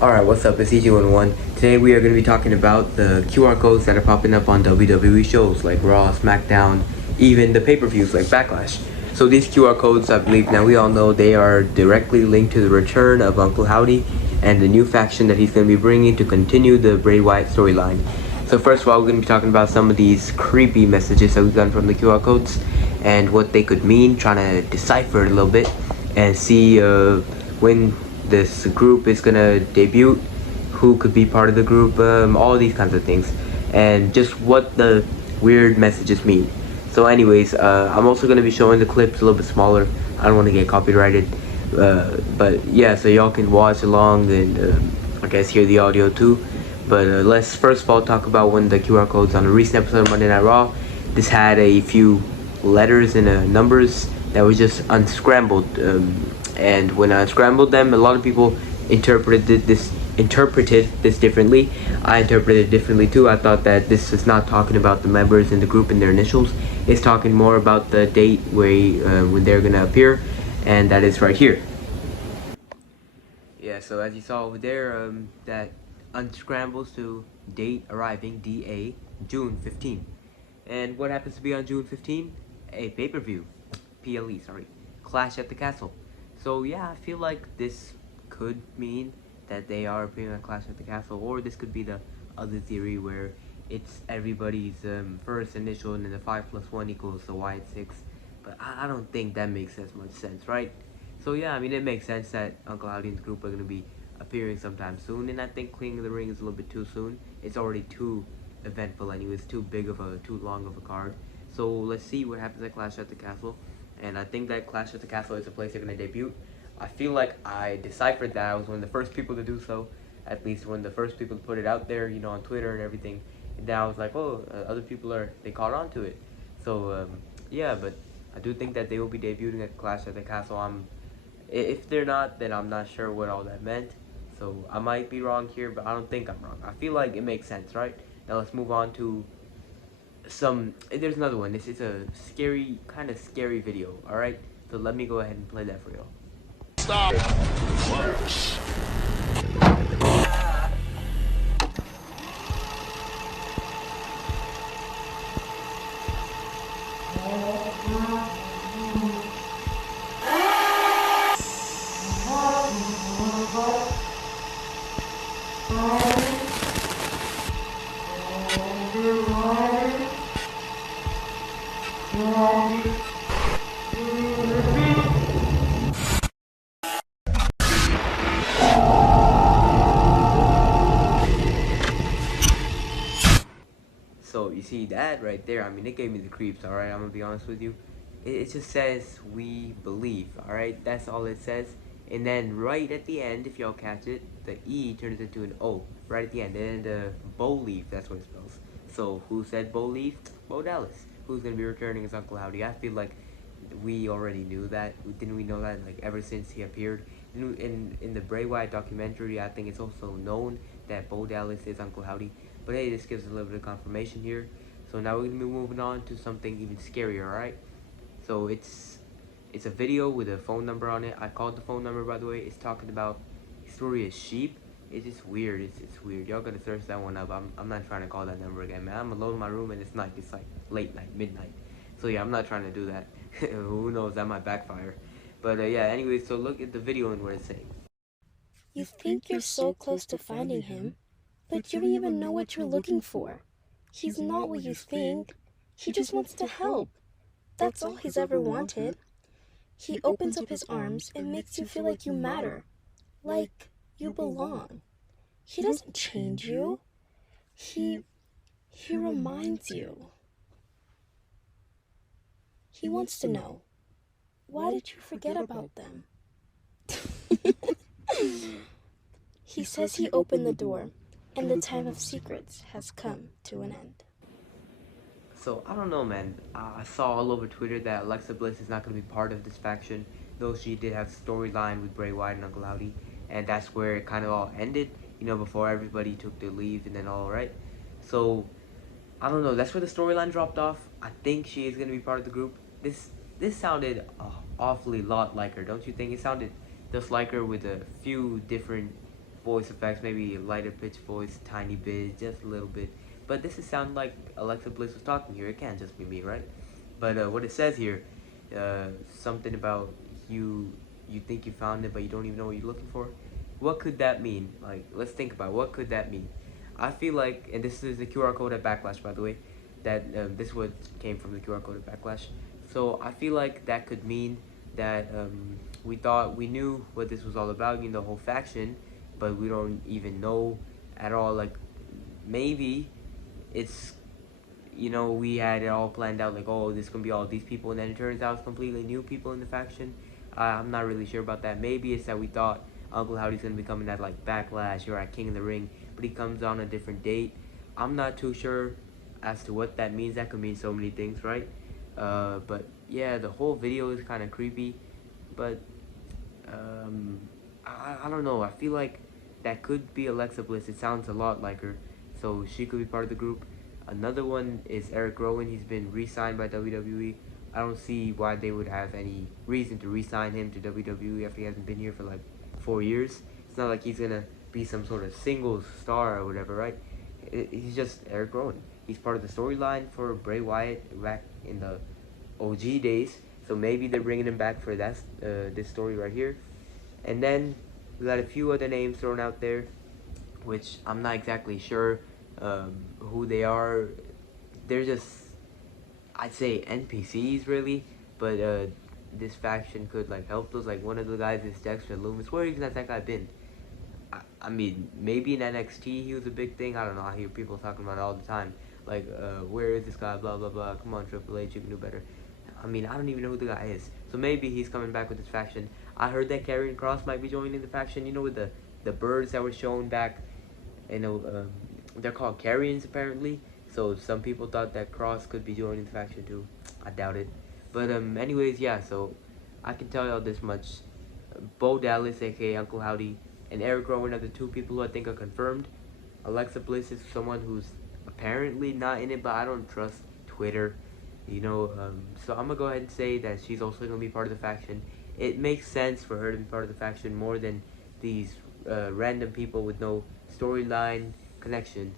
Alright, what's up? It's EG11. Today we are going to be talking about the QR codes that are popping up on WWE shows like Raw, SmackDown, even the pay-per-views like Backlash. So these QR codes, I believe, now we all know they are directly linked to the return of Uncle Howdy and the new faction that he's going to be bringing to continue the Bray Wyatt storyline. So first of all, we're going to be talking about some of these creepy messages that we've gotten from the QR codes and what they could mean, trying to decipher it a little bit and see when this group is gonna debut, who could be part of the group, all these kinds of things, and just what the weird messages mean. So anyways, I'm also gonna be showing the clips a little bit smaller. I don't want to get copyrighted, but yeah, so y'all can watch along and I guess hear the audio too. But let's first of all talk about one of the QR codes on a recent episode of Monday Night Raw. This had a few letters and numbers that were just unscrambled. And when I unscrambled them, a lot of people interpreted this differently. I interpreted it differently too. I thought that this is not talking about the members in the group and their initials. It's talking more about the date when they're gonna appear, and that is right here. Yeah, so as you saw over there, that unscrambles to date arriving DA June 15. And what happens to be on June 15? A pay-per-view, PLE, sorry, Clash at the Castle. So yeah, I feel like this could mean that they are appearing on Clash at the Castle, or this could be the other theory where it's everybody's first initial and then the 5 plus 1 equals the Wyatt 6. But I don't think that makes as much sense, right? So yeah, I mean, it makes sense that Uncle Howdy and the group are going to be appearing sometime soon, and I think King of the Ring is a little bit too soon. It's already too eventful anyways, too long of a card. So let's see what happens at Clash at the Castle. And I think that Clash at the Castle is a place they're going to debut. I feel like I deciphered that. I was one of the first people to do so. At least one of the first people to put it out there, you know, on Twitter and everything. And then I was like, oh, other people they caught on to it. So, yeah, but I do think that they will be debuting at Clash at the Castle. If they're not, then I'm not sure what all that meant. So I might be wrong here, but I don't think I'm wrong. I feel like it makes sense, right? Now let's move on to there's another one. This is a kind of scary video, alright? So let me go ahead and play that for y'all. Stop. So you see that right there, I mean, it gave me the creeps, alright? I'm gonna be honest with you. It just says, we believe, alright? That's all it says. And then right at the end, if y'all catch it, the E turns into an O right at the end. And Bo-Leaf, that's what it spells. So who said Bo-Leaf? Bo Dallas. Who's gonna be returning as Uncle Howdy? I feel like we already knew that. Didn't we know that, like, ever since he appeared? In the Bray Wyatt documentary, I think it's also known that Bo Dallas is Uncle Howdy. But hey, this gives a little bit of confirmation here. So now we're gonna be moving on to something even scarier, alright? So it's a video with a phone number on it. I called the phone number, by the way. It's talking about Historia's sheep. It's just weird. It's weird. Y'all gotta search that one up. I'm not trying to call that number again, man. I'm alone in my room and it's night. It's like late night, midnight. So yeah, I'm not trying to do that. Who knows? That might backfire. But yeah, anyway, so look at the video and what it's saying. You think you're so close to finding him, but you don't even know what you're looking for. He's not what you think. He just wants to help. That's all he's ever wanted. He opens up his arms and makes you feel like you matter, like you belong. He doesn't change you. He reminds you. He wants to know, why did you forget about them? He says he opened the door, and the time of secrets has come to an end. So, I don't know, man. I saw all over Twitter that Alexa Bliss is not going to be part of this faction, though she did have a storyline with Bray Wyatt and Uncle Howdy, and that's where it kind of all ended, you know, before everybody took their leave and then all, right? So, I don't know. That's where the storyline dropped off. I think she is going to be part of the group. This sounded awfully lot like her, don't you think? It sounded just like her with a few different voice effects, maybe a lighter pitch voice, tiny bit, just a little bit. But this is sound like Alexa Bliss was talking here. It can't just be me, right? But what it says here, something about you think you found it, but you don't even know what you're looking for. What could that mean? Like, let's think about what could that mean. I feel like, and this is the QR code at Backlash, by the way, that this is what came from the QR code at Backlash. So I feel like that could mean that we thought we knew what this was all about, the whole faction, but we don't even know at all. Like, maybe it's, we had it all planned out, like, oh, this is gonna be all these people, and then it turns out it's completely new people in the faction. I'm not really sure about that. Maybe it's that we thought Uncle Howdy's gonna be coming at like Backlash or at King of the Ring, but he comes on a different date. I'm not too sure as to what that means. That could mean so many things, right? But yeah, the whole video is kind of creepy, but I don't know. I feel like that could be Alexa Bliss. It sounds a lot like her, so she could be part of the group. Another one is Eric Rowan. He's been re-signed by WWE. I don't see why they would have any reason to re-sign him to WWE after he hasn't been here for like 4 years. It's not like he's gonna be some sort of singles star or whatever, right? He's just Eric Rowan. He's part of the storyline for Bray Wyatt back in the OG days. So maybe they're bringing him back for that this story right here. And then we got a few other names thrown out there, which I'm not exactly sure who they are. They're just, I'd say, NPCs really, but this faction could like help those. Like one of the guys is Dexter Loomis. Where has that guy been? I mean, maybe in NXT he was a big thing. I don't know. I hear people talking about it all the time. Like, where is this guy? Blah blah blah. Come on, Triple H, you can do better. I mean, I don't even know who the guy is. So maybe he's coming back with this faction. I heard that Karrion Kross might be joining the faction. With the birds that were shown back. They're called Carrions apparently. So some people thought that Kross could be joining the faction too. I doubt it. But anyways, yeah. So I can tell y'all this much: Bo Dallas, aka Uncle Howdy, and Eric Rowan are the two people who I think are confirmed. Alexa Bliss is someone who's apparently not in it, but I don't trust Twitter. So I'm gonna go ahead and say that she's also gonna be part of the faction. It makes sense for her to be part of the faction more than these random people with no storyline connection.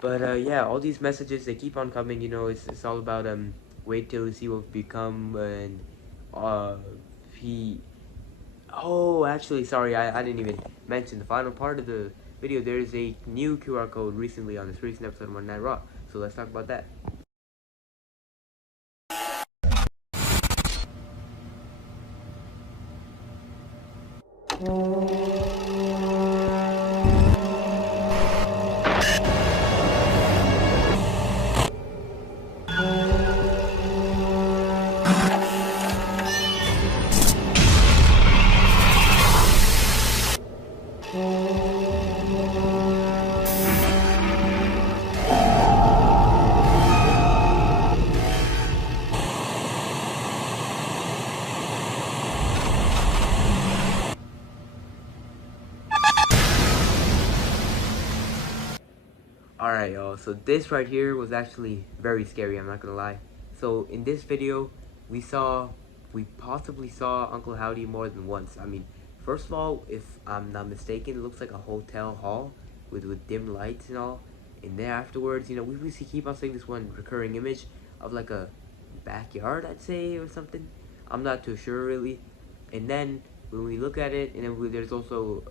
But yeah, all these messages, they keep on coming. It's all about wait till you see what become. And he actually, sorry, I didn't even mention the final part of the video. There's a new QR code recently on this recent episode of Monday Night Raw, so let's talk about that. Alright, y'all, so this right here was actually very scary, I'm not gonna lie. So in this video, we possibly saw Uncle Howdy more than once. I mean, first of all, if I'm not mistaken, it looks like a hotel hall with dim lights and all. And then afterwards, we keep on seeing this one recurring image of like a backyard, I'd say, or something. I'm not too sure really. And then when we look at it, and then there's also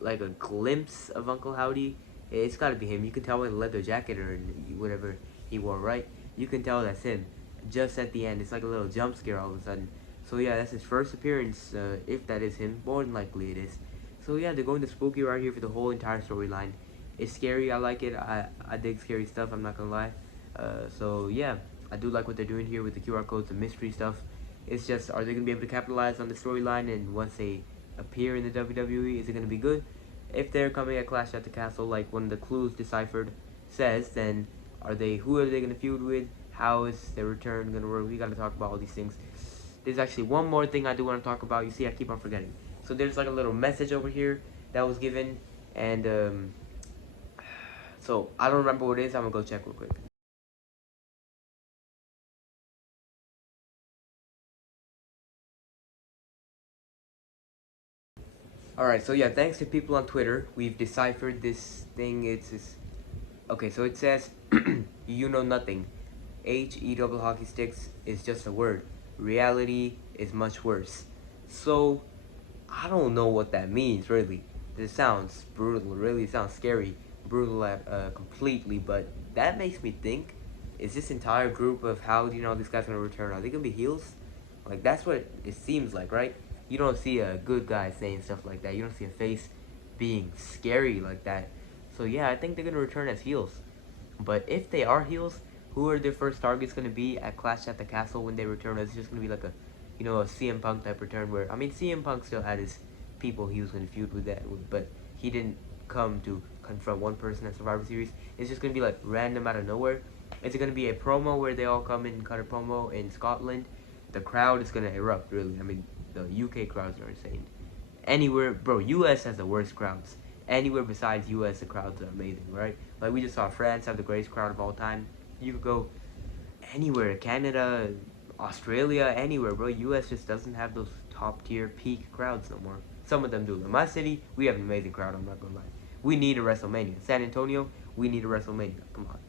like a glimpse of Uncle Howdy. It's gotta be him. You can tell by the leather jacket or whatever he wore, right? You can tell that's him. Just at the end, it's like a little jump scare all of a sudden. So yeah, that's his first appearance, if that is him. More than likely it is. So yeah, they're going to spooky right here for the whole entire storyline. It's scary, I like it. I dig scary stuff, I'm not gonna lie. So yeah, I do like what they're doing here with the QR codes and mystery stuff. It's just, are they gonna be able to capitalize on the storyline, and once they appear in the WWE, is it gonna be good? If they're coming at Clash at the Castle, like one of the clues deciphered says, then who are they gonna feud with? How is their return gonna work? We gotta talk about all these things. There's actually one more thing I do want to talk about. You see, I keep on forgetting. So there's like a little message over here that was given, and so I don't remember what it is. I'm gonna go check real quick. Alright, so yeah, thanks to people on Twitter, we've deciphered this thing. Okay, so it says, you know nothing. HE double hockey sticks is just a word. Reality is much worse. So, I don't know what that means, really. This sounds brutal, really sounds scary. Brutal completely, but that makes me think, is this entire group of Howdy and all these guys gonna return? Are they gonna be heels? Like, that's what it seems like, right? You don't see a good guy saying stuff like that. You don't see a face being scary like that. So yeah, I think they're gonna return as heels. But if they are heels, who are their first targets gonna be at Clash at the Castle when they return? Is it just gonna be like a, a CM Punk type return where, I mean, CM Punk still had his people he was gonna feud with but he didn't come to confront one person at Survivor Series. It's just gonna be like random out of nowhere. Is it gonna be a promo where they all come in and cut a promo in Scotland? The crowd is gonna erupt, really. I mean, the UK crowds are insane. Anywhere, bro, US has the worst crowds. Anywhere besides US, the crowds are amazing, right? Like, we just saw France have the greatest crowd of all time. You could go anywhere, Canada, Australia, anywhere, bro. US just doesn't have those top tier peak crowds no more. Some of them do. In my city, we have an amazing crowd, I'm not gonna lie. We need a WrestleMania. San Antonio, we need a WrestleMania.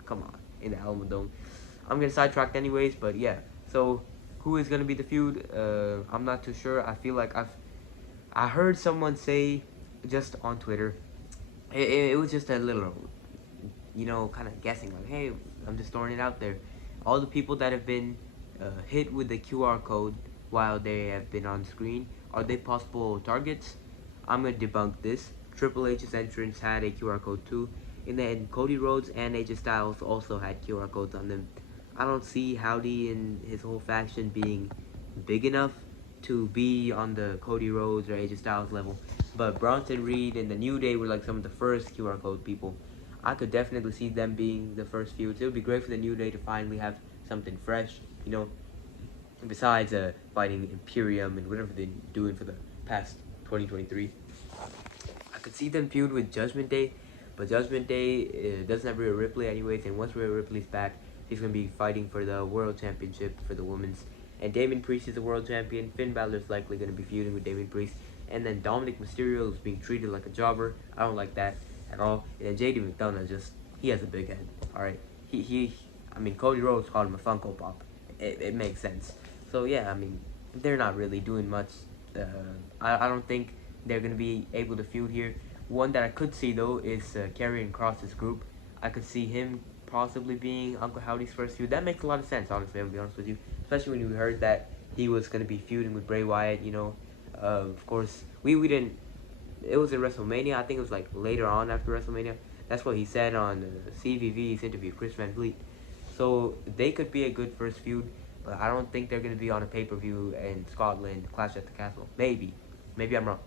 Come on, in the Alamo Dome. I'm getting sidetracked anyways, but yeah. So, who is gonna be the feud? I'm not too sure. I feel like I heard someone say just on Twitter, it was just a little, kind of guessing, like, hey, I'm just throwing it out there. All the people that have been hit with the QR code while they have been on screen, are they possible targets? I'm going to debunk this. Triple H's entrance had a QR code too. And then Cody Rhodes and AJ Styles also had QR codes on them. I don't see Howdy and his whole faction being big enough to be on the Cody Rhodes or AJ Styles level. But Bronson Reed and the New Day were like some of the first QR code people. I could definitely see them being the first feuds. It would be great for the New Day to finally have something fresh, besides fighting Imperium and whatever they're doing for the past 2023. I could see them feud with Judgment Day, but Judgment Day doesn't have Rhea Ripley anyways, and once Rhea Ripley's back, he's going to be fighting for the World Championship for the women's. And Damien Priest is the World Champion. Finn Balor's likely going to be feuding with Damien Priest. And then Dominic Mysterio is being treated like a jobber. I don't like that at all. And then JD McDonough he has a big head. Alright. I mean, Cody Rhodes called him a Funko Pop. It makes sense. So yeah, I mean, they're not really doing much. I don't think they're going to be able to feud here. One that I could see, though, is Karrion Kross's group. I could see him possibly being Uncle Howdy's first feud. That makes a lot of sense, honestly, I'll be honest with you. Especially when you heard that he was going to be feuding with Bray Wyatt, Of course, we didn't... It was in WrestleMania. I think it was, like, later on after WrestleMania. That's what he said on CVV's interview, Chris Van Vliet. So, they could be a good first feud, but I don't think they're going to be on a pay-per-view in Scotland, Clash at the Castle. Maybe. Maybe I'm wrong.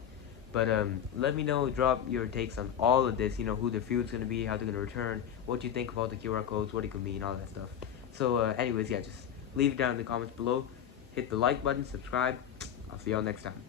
But let me know, drop your takes on all of this, who the feud's going to be, how they're going to return, what you think about the QR codes, what it could mean, all that stuff. So anyways, yeah, just leave it down in the comments below. Hit the like button, subscribe. I'll see y'all next time.